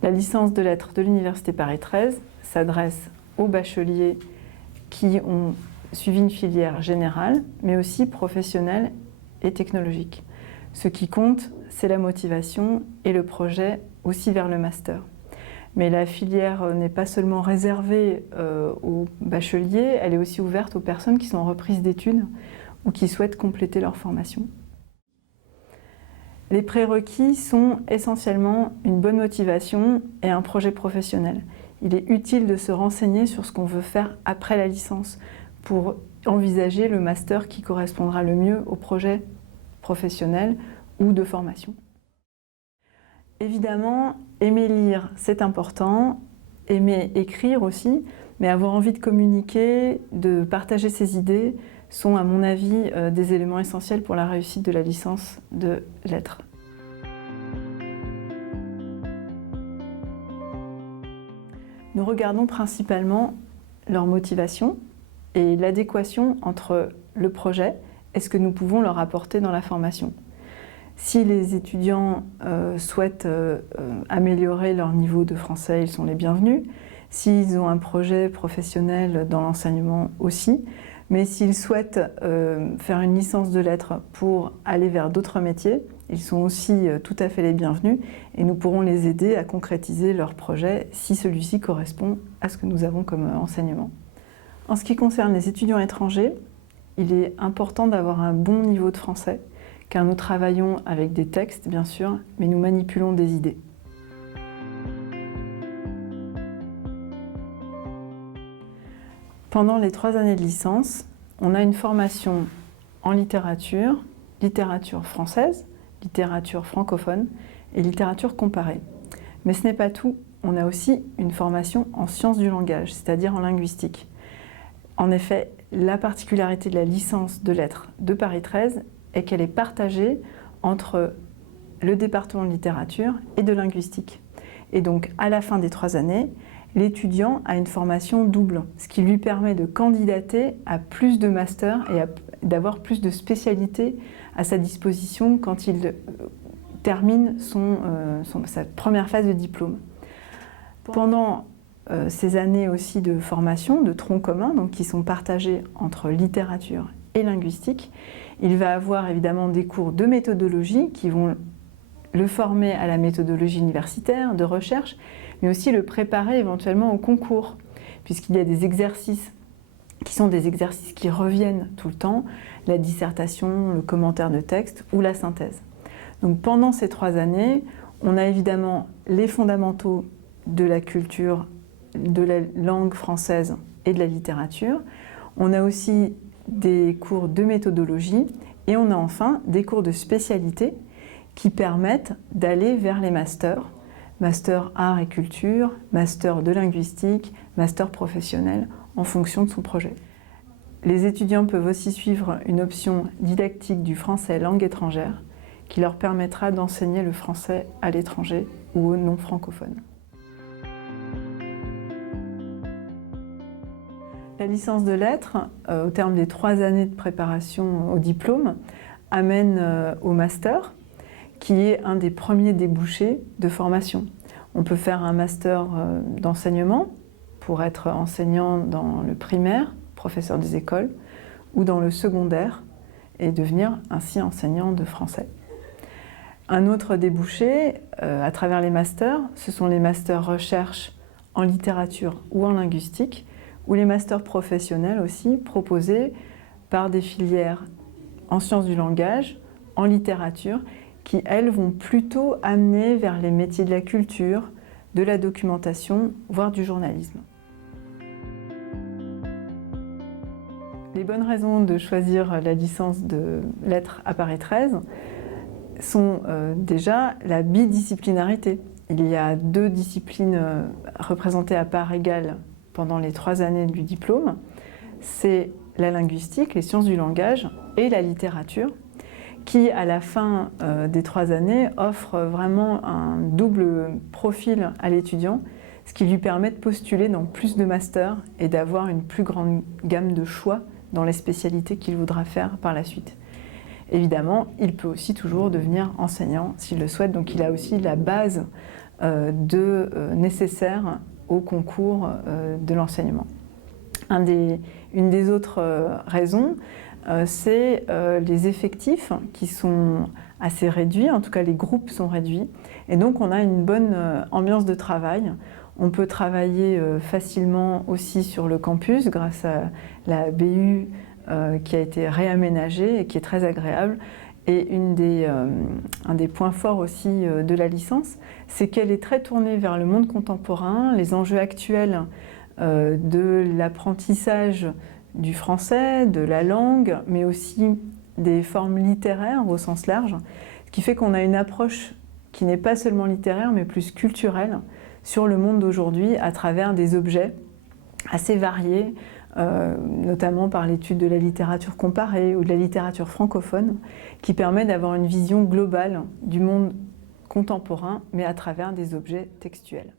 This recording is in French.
La licence de lettres de l'Université Paris 13 s'adresse aux bacheliers qui ont suivi une filière générale, mais aussi professionnelle et technologique. Ce qui compte, c'est la motivation et le projet aussi vers le master. Mais la filière n'est pas seulement réservée aux bacheliers, elle est aussi ouverte aux personnes qui sont en reprise d'études ou qui souhaitent compléter leur formation. Les prérequis sont essentiellement une bonne motivation et un projet professionnel. Il est utile de se renseigner sur ce qu'on veut faire après la licence pour envisager le master qui correspondra le mieux au projet professionnel ou de formation. Évidemment, aimer lire, c'est important, aimer écrire aussi, mais avoir envie de communiquer, de partager ses idées, sont à mon avis des éléments essentiels pour la réussite de la licence de lettres. Nous regardons principalement leur motivation et l'adéquation entre le projet et ce que nous pouvons leur apporter dans la formation. Si les étudiants souhaitent améliorer leur niveau de français, ils sont les bienvenus. S'ils ont un projet professionnel dans l'enseignement aussi, mais s'ils souhaitent faire une licence de lettres pour aller vers d'autres métiers, ils sont aussi tout à fait les bienvenus et nous pourrons les aider à concrétiser leur projet si celui-ci correspond à ce que nous avons comme enseignement. En ce qui concerne les étudiants étrangers, il est important d'avoir un bon niveau de français, car nous travaillons avec des textes, bien sûr, mais nous manipulons des idées. Pendant les 3 années de licence, on a une formation en littérature, littérature française, littérature francophone et littérature comparée. Mais ce n'est pas tout, on a aussi une formation en sciences du langage, c'est-à-dire en linguistique. En effet, la particularité de la licence de lettres de Paris 13 est qu'elle est partagée entre le département de littérature et de linguistique. Et donc, à la fin des 3 années, l'étudiant a une formation double, ce qui lui permet de candidater à plus de masters et d'avoir plus de spécialités à sa disposition quand il termine sa première phase de diplôme. Pendant ces années aussi de formation, de troncs communs, donc qui sont partagés entre littérature et linguistique, il va avoir évidemment des cours de méthodologie qui vont le former à la méthodologie universitaire, de recherche, mais aussi le préparer éventuellement au concours, puisqu'il y a des exercices qui sont des exercices qui reviennent tout le temps, la dissertation, le commentaire de texte ou la synthèse. Donc pendant ces 3 années, on a évidemment les fondamentaux de la culture, de la langue française et de la littérature. On a aussi des cours de méthodologie et on a enfin des cours de spécialité qui permettent d'aller vers les masters, master art et culture, master de linguistique, master professionnel, en fonction de son projet. Les étudiants peuvent aussi suivre une option didactique du français langue étrangère qui leur permettra d'enseigner le français à l'étranger ou aux non-francophones. La licence de lettres, au terme des 3 années de préparation au diplôme, amène au master, qui est un des premiers débouchés de formation. On peut faire un master d'enseignement pour être enseignant dans le primaire, professeur des écoles, ou dans le secondaire et devenir ainsi enseignant de français. Un autre débouché à travers les masters, ce sont les masters recherche en littérature ou en linguistique, ou les masters professionnels aussi proposés par des filières en sciences du langage, en littérature, qui elles vont plutôt amener vers les métiers de la culture, de la documentation, voire du journalisme. Les bonnes raisons de choisir la licence de lettres à Paris 13 sont déjà la bidisciplinarité. Il y a 2 disciplines représentées à part égale pendant les 3 années du diplôme. C'est la linguistique, les sciences du langage et la littérature, qui à la fin des 3 années offre vraiment un double profil à l'étudiant, ce qui lui permet de postuler dans plus de masters et d'avoir une plus grande gamme de choix dans les spécialités qu'il voudra faire par la suite. Évidemment, il peut aussi toujours devenir enseignant s'il le souhaite, donc il a aussi la base nécessaire au concours de l'enseignement. Une des autres raisons, c'est les effectifs qui sont assez réduits, en tout cas les groupes sont réduits, et donc on a une bonne ambiance de travail. On peut travailler facilement aussi sur le campus grâce à la BU qui a été réaménagée et qui est très agréable. Et un des points forts aussi de la licence, c'est qu'elle est très tournée vers le monde contemporain, les enjeux actuels de l'apprentissage du français, de la langue, mais aussi des formes littéraires au sens large, ce qui fait qu'on a une approche qui n'est pas seulement littéraire, mais plus culturelle sur le monde d'aujourd'hui à travers des objets assez variés, notamment par l'étude de la littérature comparée ou de la littérature francophone, qui permet d'avoir une vision globale du monde contemporain, mais à travers des objets textuels.